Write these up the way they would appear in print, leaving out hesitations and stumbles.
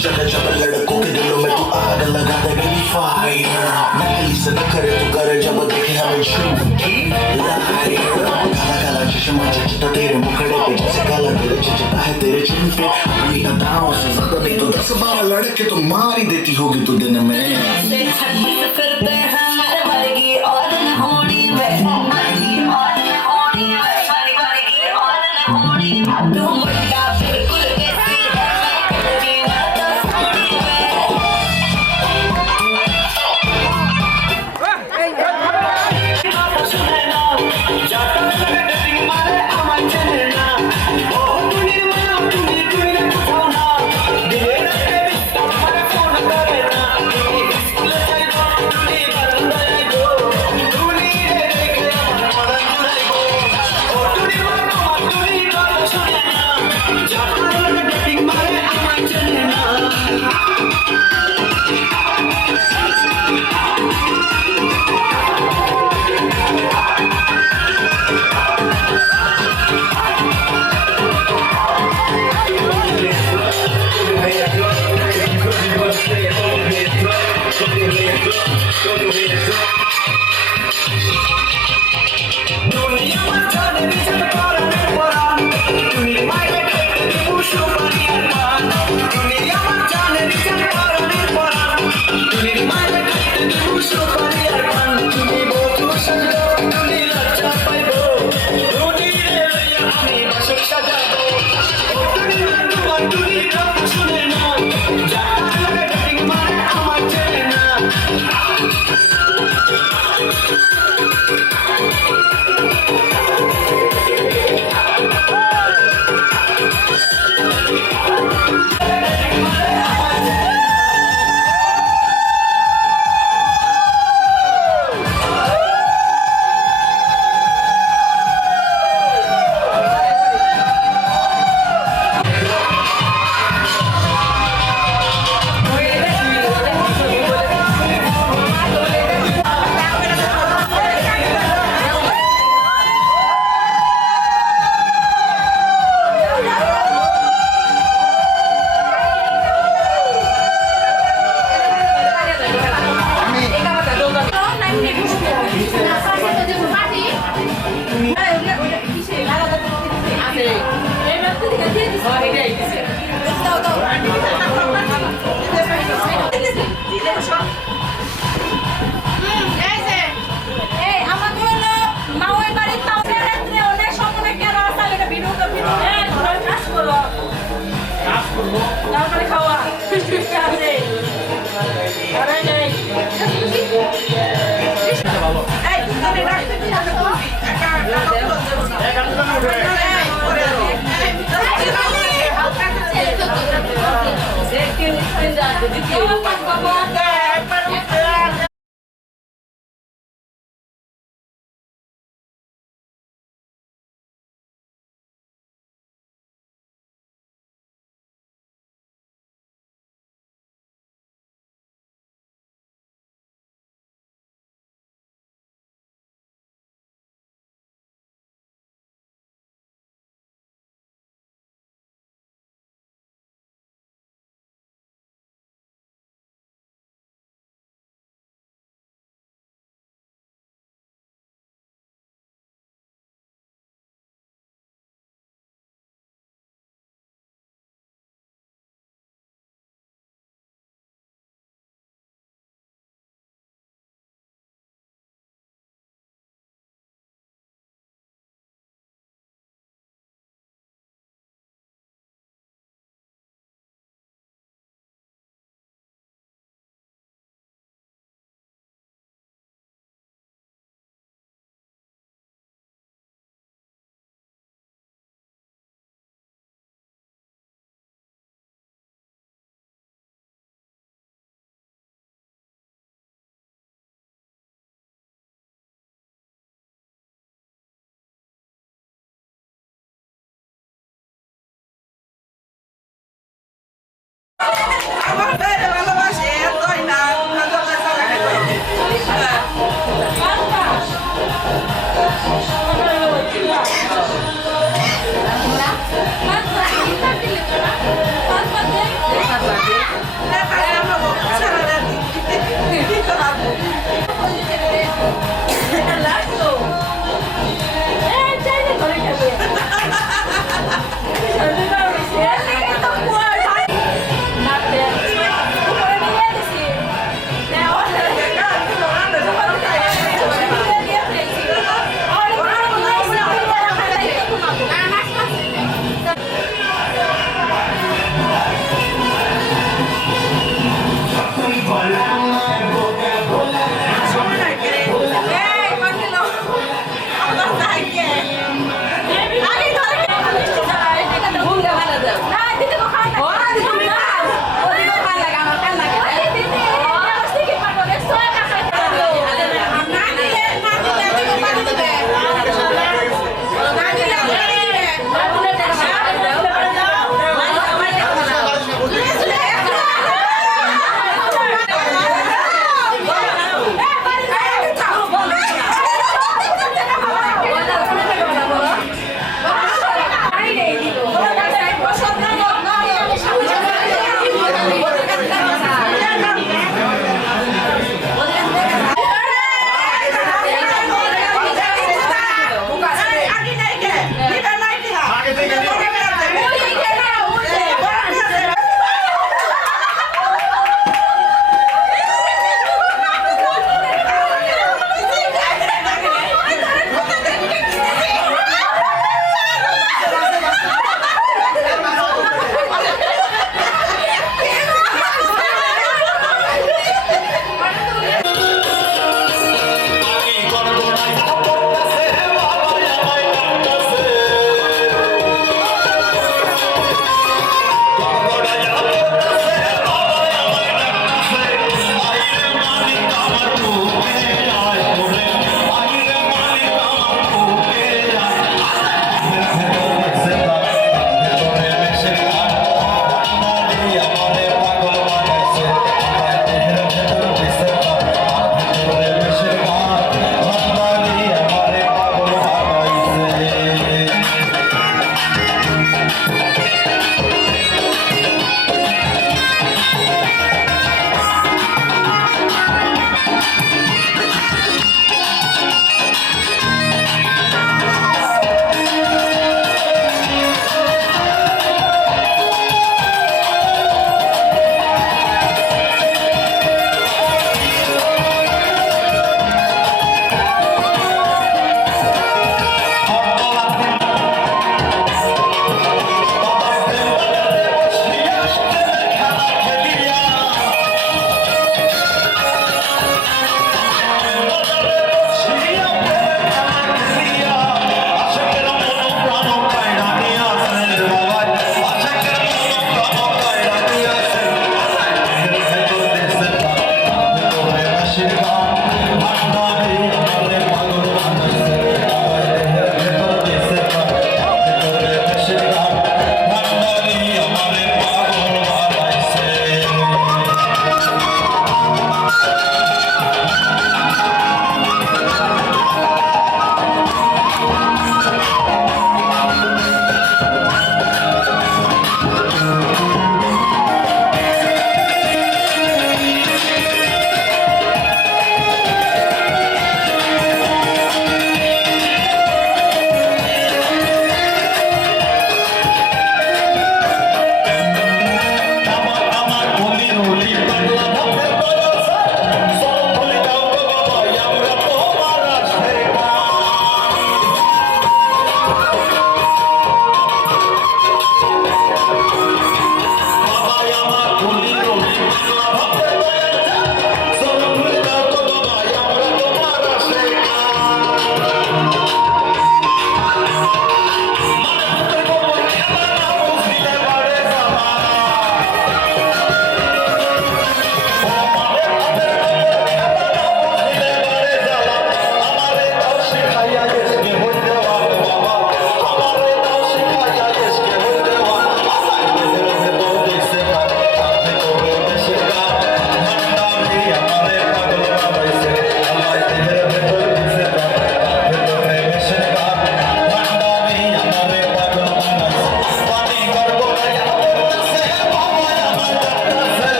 चले चले लड़कों के दिलों में तू आग लगा दे बेबी फायर नकली से न करे तू करे जब देखे हमें झूठी लायर काला काला चश्मा चचता तेरे मुखड़े पे जैसे काला तेरे चचता है तेरे चिन पे अपनी अदाओं से ज्यादा नहीं तो 10-12 लड़के तो मार ही देती होगी तू दिन में करते हैं मरगी और न होनी वे मरगी और न होनी वे मरगी और न होनी तू मुर्गा बिल्कुल कैसी है তারপরে খাওয়া আছে আরে নেই ভালো এই তুমি রাখতে কি আছে তুমি একা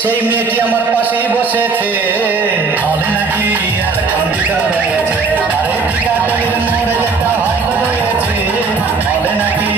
সেই মেয়েটি আমার পাশেই বসেছে হলে নাকি আর কম্পিউটার রয়েছে আরে টিকা তৈরির মোড়ে যেটা হাত রয়েছে হলে নাকি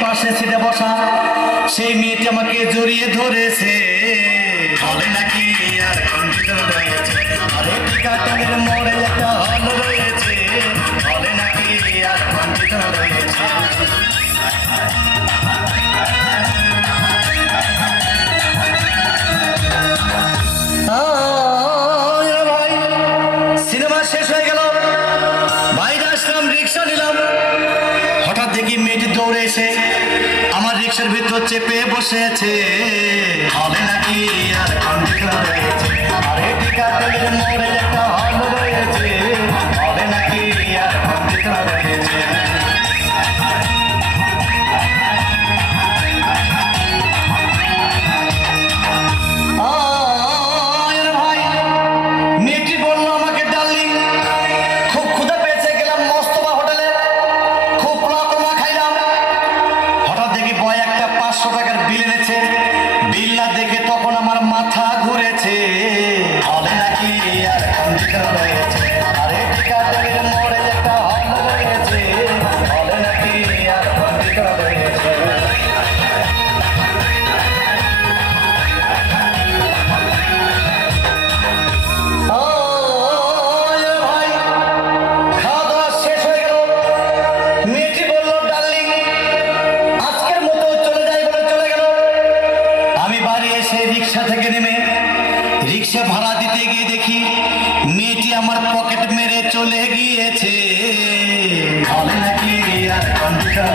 পাশে সিটে বসা সেই মেয়েটি আমাকে জড়িয়ে ধরেছে, হলে নাকি আর কম্পিউটার রয়েছে, আরে টিকাটালের মোড়ে একটা হল রয়েছে, হলে নাকি আর কম্পিউটার রয়েছে। ভাই সিনেমা শেষ হয়ে গেল, বাইরে আসলাম, রিক্সা নিলাম, হঠাৎ দেখি মেয়েটি দৌড়ে এসে আমার রিক্সার ভিতর চেপে বসেছে, হলে নাকি আর কম্পিউটার রয়েছে, আরে টিকাটালের মোড়ে একটা হল রয়েছে, হলে নাকি আর কম্পিউটার রয়েছে। ভাই মেয়েটি বললো আমাকে ডার্লিং, খুব ক্ষুধা পেয়েছে, গেলাম মস্তবা হোটেলে, খুব পোলাও খাইলাম। হঠাৎ দেখি বয় একটা 500 টাকার বিল এনেছে, বিল না দেখে তখন আমার মাথা ঘুরেছে, হলে নাকি আর কম্পিউটার রয়েছে, আরে টিকাটালের মোড়ে একটা হল রয়েছে, হলে নাকি আর কম্পিউটার রয়েছে। ভাই খাওয়া দাওয়া শেষ হয়ে গেল, মেয়েটি বললো ডার্লিং আজকের মতো চলে যাই বলে চলে গেল। আমি বাড়ি এসে রিক্সা থেকে নেমে রিক্সা ভাড়া দিতে গিয়ে দেখি মেয়েটি আমার পকেট মেরে চলে গিয়েছে, হলে নাকি আর কম্পিউটার